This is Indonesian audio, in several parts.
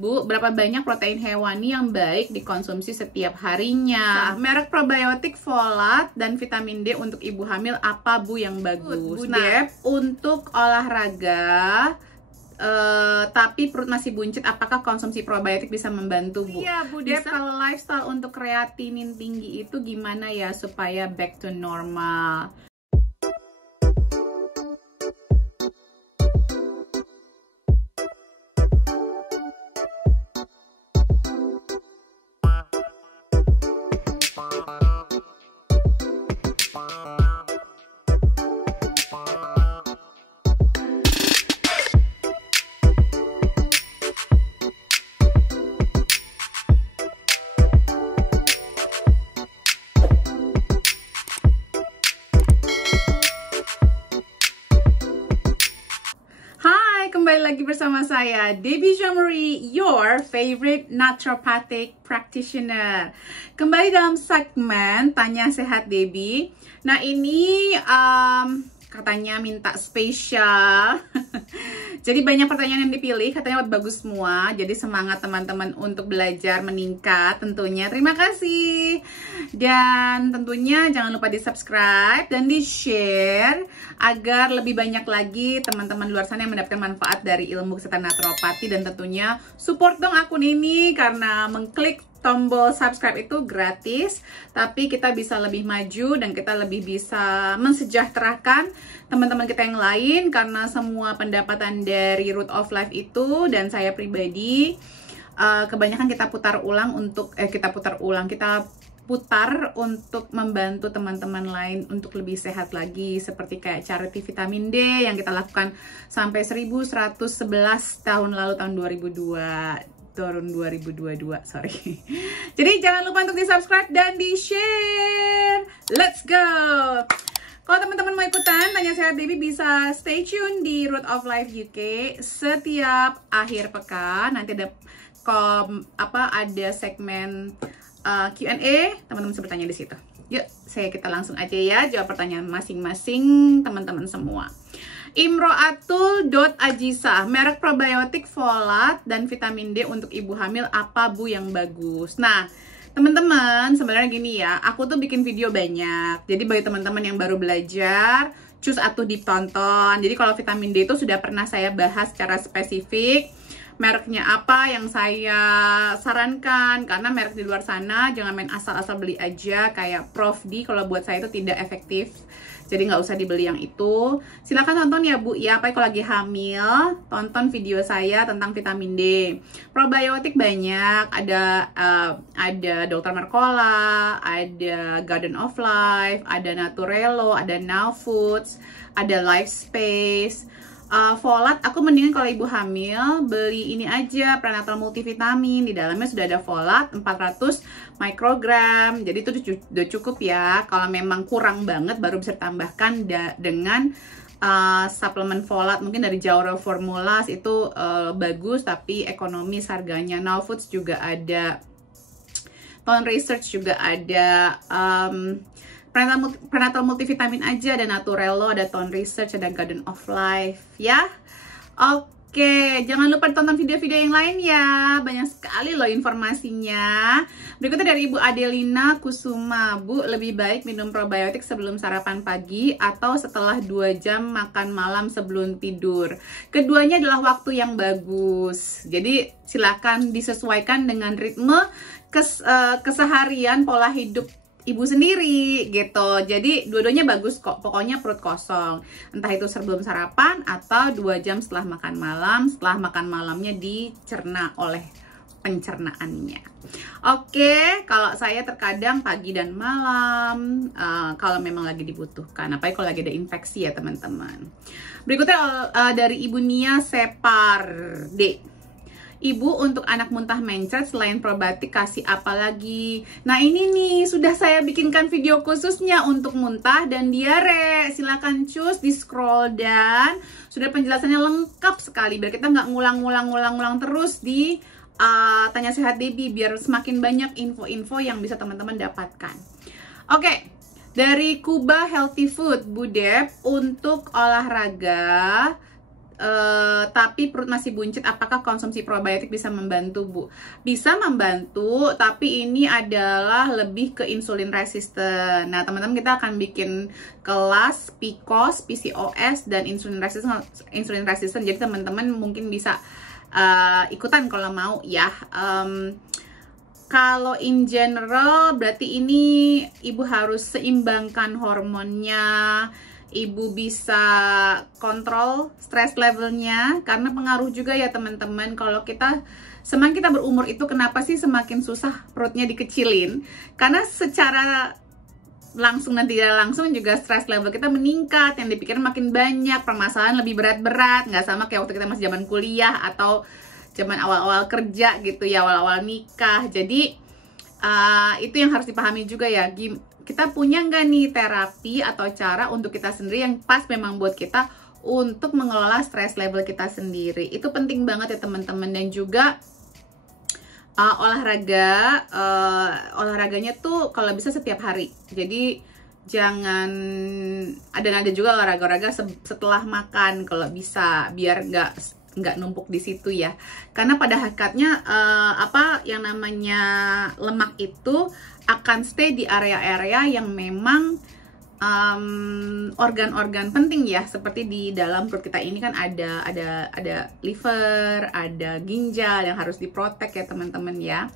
Bu, berapa banyak protein hewani yang baik dikonsumsi setiap harinya? Merek probiotik, folat, dan vitamin D untuk ibu hamil apa Bu yang bagus? Bu Dep, untuk olahraga tapi perut masih buncit, apakah konsumsi probiotik bisa membantu Bu? Iya Bu Dep, kalau lifestyle untuk kreatinin tinggi itu gimana ya supaya back to normal? Kembali lagi bersama saya, Debbie Jean-Marie, your favorite naturopathic practitioner. Kembali dalam segmen Tanya Sehat Debbie. Nah ini katanya minta spesial. Jadi banyak pertanyaan yang dipilih, katanya bagus semua. Jadi semangat teman-teman untuk belajar meningkat tentunya. Terima kasih. Dan tentunya jangan lupa di subscribe dan di share agar lebih banyak lagi teman-teman luar sana yang mendapatkan manfaat dari ilmu kesehatan naturopati. Dan tentunya support dong akun ini karena mengklik tombol subscribe itu gratis, tapi kita bisa lebih maju dan kita lebih bisa mensejahterakan teman-teman kita yang lain karena semua pendapatan dari Root of Life itu dan saya pribadi kebanyakan kita putar untuk membantu teman-teman lain untuk lebih sehat lagi, seperti kayak charity vitamin D yang kita lakukan sampai 1111 tahun lalu, tahun 2022, sorry. Jadi jangan lupa untuk di subscribe dan di share. Let's go. Kalau teman-teman mau ikutan Tanya Sehat Debbie, bisa stay tune di Root of Life UK setiap akhir pekan. Nanti ada ada segmen Q&A, teman-teman bisa bertanya di situ. Yuk, kita langsung aja ya jawab pertanyaan masing-masing teman-teman semua. Imroatul.ajisa, merek probiotik, folat, dan vitamin D untuk ibu hamil apa Bu yang bagus? Nah, teman-teman sebenarnya gini ya, aku tuh bikin video banyak. Jadi bagi teman-teman yang baru belajar, cus atuh ditonton. Jadi kalau vitamin D itu sudah pernah saya bahas secara spesifik. Mereknya apa yang saya sarankan, karena merek di luar sana jangan main asal-asal beli aja kayak Prof D, kalau buat saya itu tidak efektif, jadi nggak usah dibeli yang itu. Silahkan tonton ya Bu ya, apalagi kalau lagi hamil, tonton video saya tentang vitamin D. Probiotik banyak, ada Dr. Mercola, ada Garden of Life, ada Naturello, ada Now Foods, ada Life Space. Folat, aku mendingan kalau ibu hamil beli ini aja, prenatal multivitamin. Di dalamnya sudah ada folat 400 mikrogram. Jadi itu udah cukup ya. Kalau memang kurang banget baru bisa ditambahkan dengan suplemen folat mungkin dari Jaura Formulas, itu bagus tapi ekonomis harganya. Now Foods juga ada, Tone Research juga ada, prenatal multivitamin aja, ada Naturello, ada Tone Research, ada Garden of Life ya. Oke, jangan lupa tonton video-video yang lain ya, banyak sekali loh informasinya. Berikutnya dari Ibu Adelina Kusuma, Bu, lebih baik minum probiotik sebelum sarapan pagi atau setelah 2 jam makan malam sebelum tidur? Keduanya adalah waktu yang bagus, jadi silakan disesuaikan dengan ritme keseharian pola hidup ibu sendiri gitu. Jadi dua-duanya bagus kok, pokoknya perut kosong, entah itu sebelum sarapan atau 2 jam setelah makan malam, setelah makan malamnya dicerna oleh pencernaannya. Oke, kalau saya terkadang pagi dan malam kalau memang lagi dibutuhkan, apalagi kalau lagi ada infeksi ya teman-teman. Berikutnya dari Ibu Nia Separ D. Ibu, untuk anak muntah mencret selain probiotik kasih apa lagi? Nah ini nih, sudah saya bikinkan video khususnya untuk muntah dan diare. Silakan cus di scroll dan sudah penjelasannya lengkap sekali, biar kita nggak ngulang terus di Tanya Sehat Debbie, biar semakin banyak info-info yang bisa teman-teman dapatkan. Oke, dari Kuba Healthy Food, Bu Dep, untuk olahraga tapi perut masih buncit, apakah konsumsi probiotik bisa membantu, Bu? Bisa membantu, tapi ini adalah lebih ke insulin resistant. Nah, teman-teman, kita akan bikin kelas PCOS, PCOS, dan insulin resistant. Jadi teman-teman mungkin bisa ikutan kalau mau ya. Kalau in general berarti ini ibu harus seimbangkan hormonnya, ibu bisa kontrol stress levelnya, karena pengaruh juga ya teman-teman. Kalau kita semakin kita berumur itu kenapa sih semakin susah perutnya dikecilin? Karena secara langsung dan tidak langsung juga stress level kita meningkat, yang dipikir makin banyak, permasalahan lebih berat-berat, nggak sama kayak waktu kita masih zaman kuliah atau zaman awal-awal kerja gitu ya, awal-awal nikah. Jadi itu yang harus dipahami juga ya. Kita punya nggak nih terapi atau cara untuk kita sendiri yang pas memang buat kita untuk mengelola stress level kita sendiri. Itu penting banget ya teman-teman. Dan juga olahraganya tuh kalau bisa setiap hari. Jadi jangan ada juga olahraga setelah makan kalau bisa, biar nggak numpuk di situ ya. Karena pada hakikatnya yang namanya lemak itu akan stay di area-area yang memang organ-organ penting ya, seperti di dalam perut kita ini kan ada liver, ada ginjal yang harus diprotek ya teman-teman ya.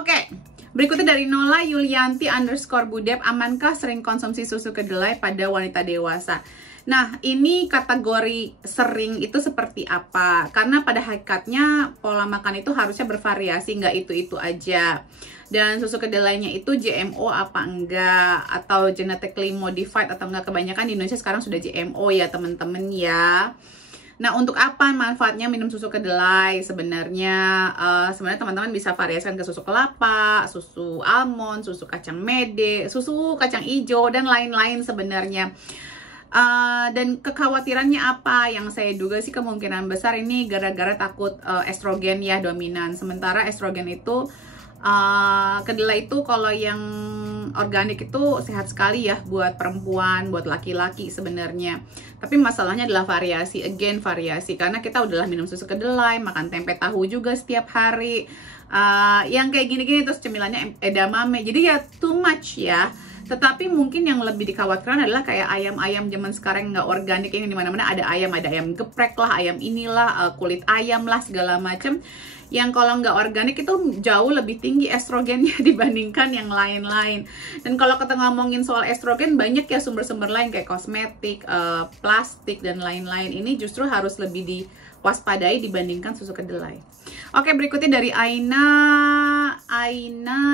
Oke, berikutnya dari Nola Yulianti _Budep, amankah sering konsumsi susu kedelai pada wanita dewasa? Nah, ini kategori sering itu seperti apa? Karena pada hakikatnya pola makan itu harusnya bervariasi, nggak itu-itu aja. Dan susu kedelainya itu GMO apa enggak, atau genetically modified atau enggak. Kebanyakan di Indonesia sekarang sudah GMO ya teman-teman ya. Nah, untuk apa manfaatnya minum susu kedelai? Sebenarnya teman-teman bisa variasikan ke susu kelapa, susu almond, susu kacang mede, susu kacang hijau, dan lain-lain sebenarnya. Dan kekhawatirannya apa? Yang saya duga sih kemungkinan besar ini gara-gara takut estrogen ya dominan. Sementara estrogen itu kedelai itu kalau yang organik itu sehat sekali ya buat perempuan, buat laki-laki sebenarnya. Tapi masalahnya adalah variasi, variasi. Karena kita udahlah minum susu kedelai, makan tempe tahu juga setiap hari, yang kayak gini-gini, terus cemilannya edamame. Jadi ya too much ya. Tetapi mungkin yang lebih dikhawatirkan adalah kayak ayam-ayam zaman sekarang nggak organik ini, dimana-mana ada ayam geprek lah, ayam inilah, kulit ayam lah, segala macam. Yang kalau nggak organik itu jauh lebih tinggi estrogennya dibandingkan yang lain-lain. Dan kalau kita ngomongin soal estrogen, banyak ya sumber-sumber lain kayak kosmetik, plastik, dan lain-lain. Ini justru harus lebih diwaspadai dibandingkan susu kedelai. Oke, berikutnya dari Aina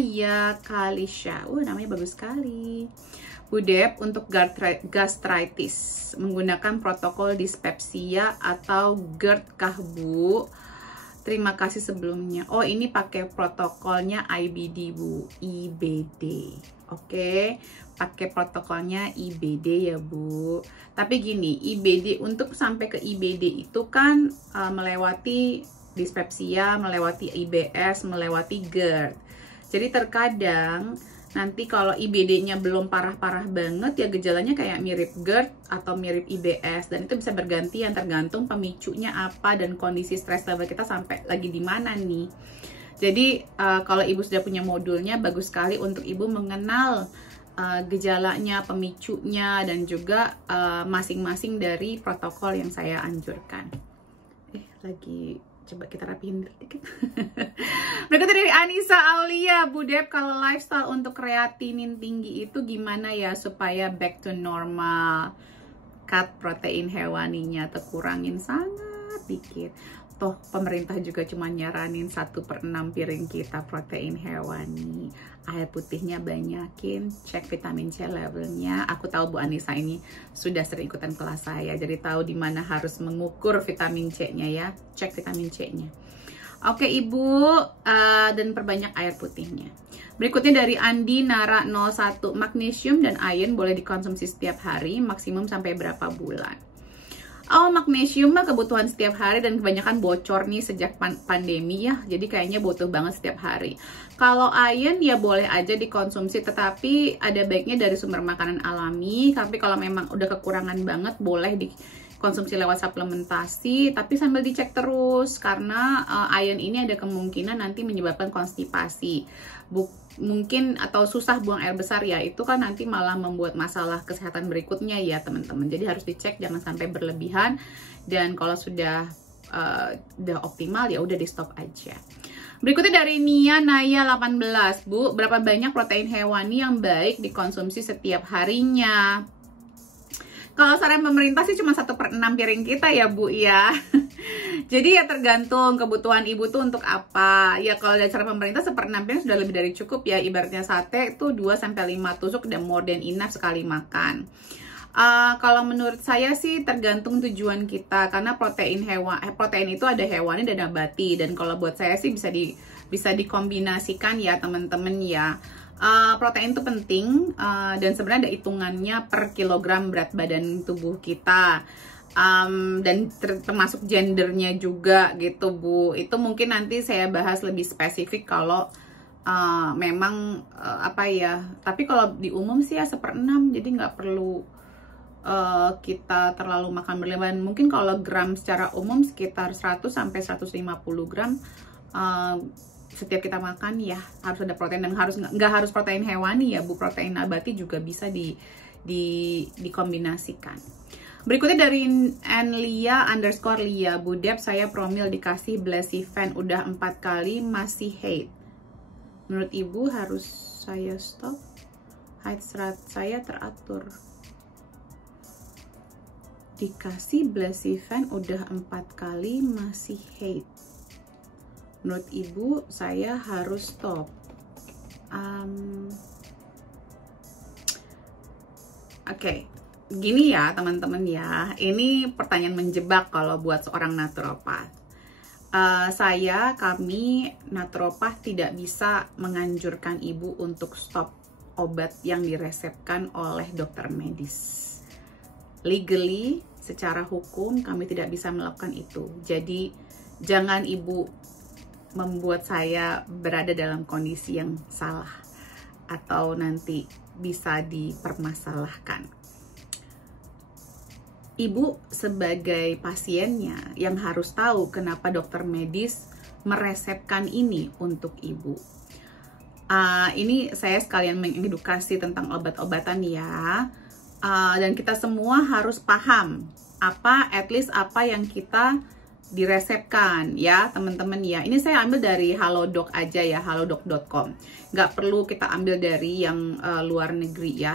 ya Kalisha. Namanya bagus sekali. Budep, untuk gastritis menggunakan protokol dispepsia atau GERD kah, Bu? Terima kasih sebelumnya. Oh, ini pakai protokolnya IBD, Bu. IBD. Oke, pakai protokolnya IBD ya, Bu. Tapi gini, IBD, untuk sampai ke IBD itu kan melewati dispepsia, melewati IBS, melewati GERD. Jadi terkadang nanti kalau IBD-nya belum parah-parah banget ya gejalanya kayak mirip GERD atau mirip IBS, dan itu bisa bergantian tergantung pemicunya apa dan kondisi stress level kita sampai lagi di mana nih. Jadi kalau ibu sudah punya modulnya, bagus sekali untuk ibu mengenal gejalanya, pemicunya, dan juga masing-masing dari protokol yang saya anjurkan. Lagi coba kita rapihin dikit. Berikutnya dari Anissa Aulia, Budep, kalau lifestyle untuk kreatinin tinggi itu gimana ya supaya back to normal? Cut protein hewaninya, kurangin sangat dikit. Toh pemerintah juga cuma nyaranin 1/6 piring kita protein hewani. Air putihnya banyakin, cek vitamin C levelnya. Aku tahu Bu Anissa ini sudah sering ikutan kelas saya, jadi tahu di mana harus mengukur vitamin C-nya ya. Cek vitamin C-nya. Oke Ibu, dan perbanyak air putihnya. Berikutnya dari Andi Nara 01, magnesium dan iron boleh dikonsumsi setiap hari, maksimum sampai berapa bulan? Oh, magnesium mah kebutuhan setiap hari dan kebanyakan bocor nih sejak pandemi ya. Jadi kayaknya butuh banget setiap hari. Kalau iron ya boleh aja dikonsumsi, tetapi ada baiknya dari sumber makanan alami. Tapi kalau memang udah kekurangan banget, boleh konsumsi lewat suplementasi, tapi sambil dicek terus karena iron ini ada kemungkinan nanti menyebabkan konstipasi. Mungkin atau susah buang air besar ya, itu kan nanti malah membuat masalah kesehatan berikutnya ya teman-teman. Jadi harus dicek, jangan sampai berlebihan, dan kalau sudah optimal ya udah di stop aja. Berikutnya dari Nia Naya 18, Bu, berapa banyak protein hewani yang baik dikonsumsi setiap harinya? Kalau saran pemerintah sih cuma 1/6 piring kita ya Bu ya. Jadi ya tergantung kebutuhan ibu tuh untuk apa. Ya kalau dari saran pemerintah 1/6 piring sudah lebih dari cukup ya. Ibaratnya sate itu 2-5 tusuk dan more than enough sekali makan. Kalau menurut saya sih tergantung tujuan kita, karena protein itu ada hewani dan nabati, dan kalau buat saya sih bisa dikombinasikan ya teman-teman ya. Protein itu penting, dan sebenarnya ada hitungannya per kilogram berat badan tubuh kita, dan termasuk gendernya juga gitu Bu. Itu mungkin nanti saya bahas lebih spesifik kalau memang apa ya. Tapi kalau di umum sih ya 1/6, jadi nggak perlu kita terlalu makan berlebihan. Mungkin kalau gram secara umum sekitar 100-150 gram setiap kita makan ya harus ada protein, dan nggak harus protein hewani ya Bu, protein nabati juga bisa dikombinasikan. Berikutnya dari Enlia_Lia, Bu Dep, saya promil dikasih Blesivan udah 4 kali masih hate. Menurut Ibu harus saya stop? Height saya teratur. Dikasih Blesivan udah 4 kali masih hate. Menurut Ibu saya harus stop. Oke, gini ya teman-teman ya. Ini pertanyaan menjebak kalau buat seorang naturopat. Kami naturopat tidak bisa menganjurkan Ibu untuk stop obat yang diresepkan oleh dokter medis. Legally, secara hukum kami tidak bisa melakukan itu. Jadi jangan Ibu membuat saya berada dalam kondisi yang salah atau nanti bisa dipermasalahkan. Ibu sebagai pasiennya yang harus tahu kenapa dokter medis meresepkan ini untuk Ibu. Ini saya sekalian mengedukasi tentang obat-obatan ya. Dan kita semua harus paham at least apa yang kita diresepkan ya teman-teman ya. Ini saya ambil dari Halodoc aja ya, halodoc.com. Nggak perlu kita ambil dari yang luar negeri ya.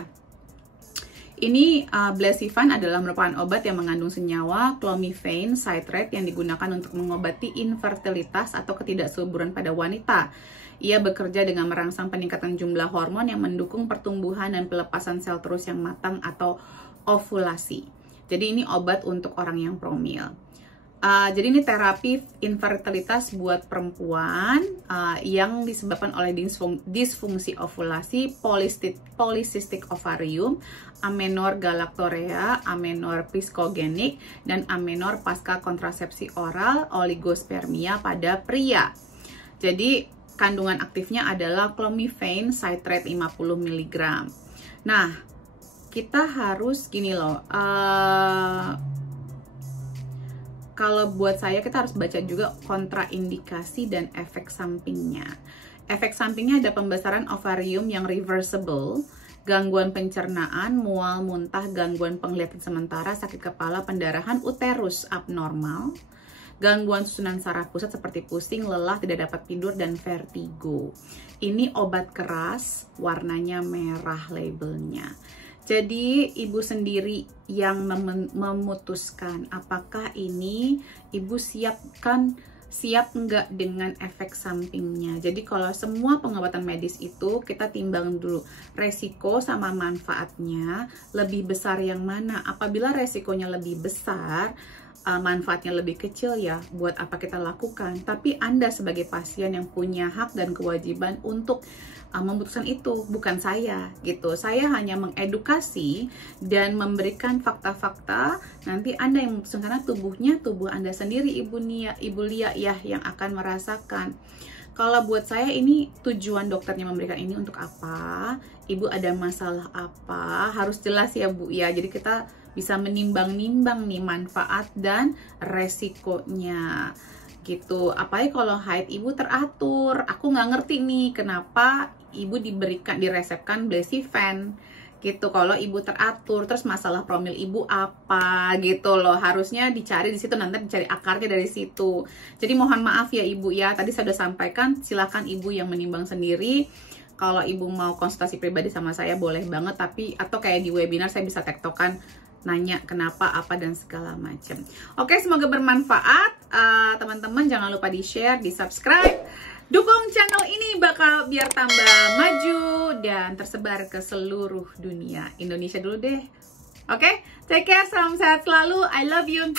Ini Blesivan adalah merupakan obat yang mengandung senyawa clomiphene citrate yang digunakan untuk mengobati infertilitas atau ketidaksuburan pada wanita. Ia bekerja dengan merangsang peningkatan jumlah hormon yang mendukung pertumbuhan dan pelepasan sel terus yang matang atau ovulasi. Jadi ini obat untuk orang yang promil. Jadi ini terapi infertilitas buat perempuan yang disebabkan oleh disfungsi ovulasi, polycystic ovarium, amenor galactorea, amenor piscogenik, dan amenor pasca kontrasepsi oral, oligospermia pada pria. Jadi kandungan aktifnya adalah clomiphene citrate 50 mg. Nah, kita harus gini loh. Kalau buat saya kita harus baca juga kontraindikasi dan efek sampingnya. Efek sampingnya ada pembesaran ovarium yang reversible, gangguan pencernaan, mual, muntah, gangguan penglihatan sementara, sakit kepala, pendarahan uterus abnormal, gangguan susunan saraf pusat seperti pusing, lelah, tidak dapat tidur, dan vertigo. Ini obat keras, warnanya merah labelnya. Jadi ibu sendiri yang memutuskan apakah ini ibu siap nggak dengan efek sampingnya. Jadi kalau semua pengobatan medis itu kita timbang dulu resiko sama manfaatnya, lebih besar yang mana. Apabila resikonya lebih besar, manfaatnya lebih kecil, ya buat apa kita lakukan. Tapi Anda sebagai pasien yang punya hak dan kewajiban untuk memutuskan itu, bukan saya gitu. Saya hanya mengedukasi dan memberikan fakta-fakta. Nanti Anda yang memutuskan, karena tubuh Anda sendiri, Ibu Lia ya yang akan merasakan. Kalau buat saya ini tujuan dokternya memberikan ini untuk apa, Ibu ada masalah apa, harus jelas ya Bu ya. Jadi kita bisa menimbang-nimbang nih manfaat dan resikonya gitu. Apalagi kalau haid ibu teratur. Aku nggak ngerti nih kenapa ibu diresepkan Blesiven gitu. Kalau ibu teratur, terus masalah promil ibu apa gitu loh, harusnya dicari di situ, nanti dicari akarnya dari situ. Jadi mohon maaf ya ibu ya, tadi saya sudah sampaikan, silakan ibu yang menimbang sendiri. Kalau ibu mau konsultasi pribadi sama saya boleh banget, tapi atau kayak di webinar saya bisa tektokan, nanya kenapa, apa, dan segala macam. Oke, semoga bermanfaat. Teman-teman jangan lupa di share, di subscribe. Dukung channel ini biar tambah maju dan tersebar ke seluruh dunia. Indonesia dulu deh. Oke, take care, salam sehat selalu. I love you.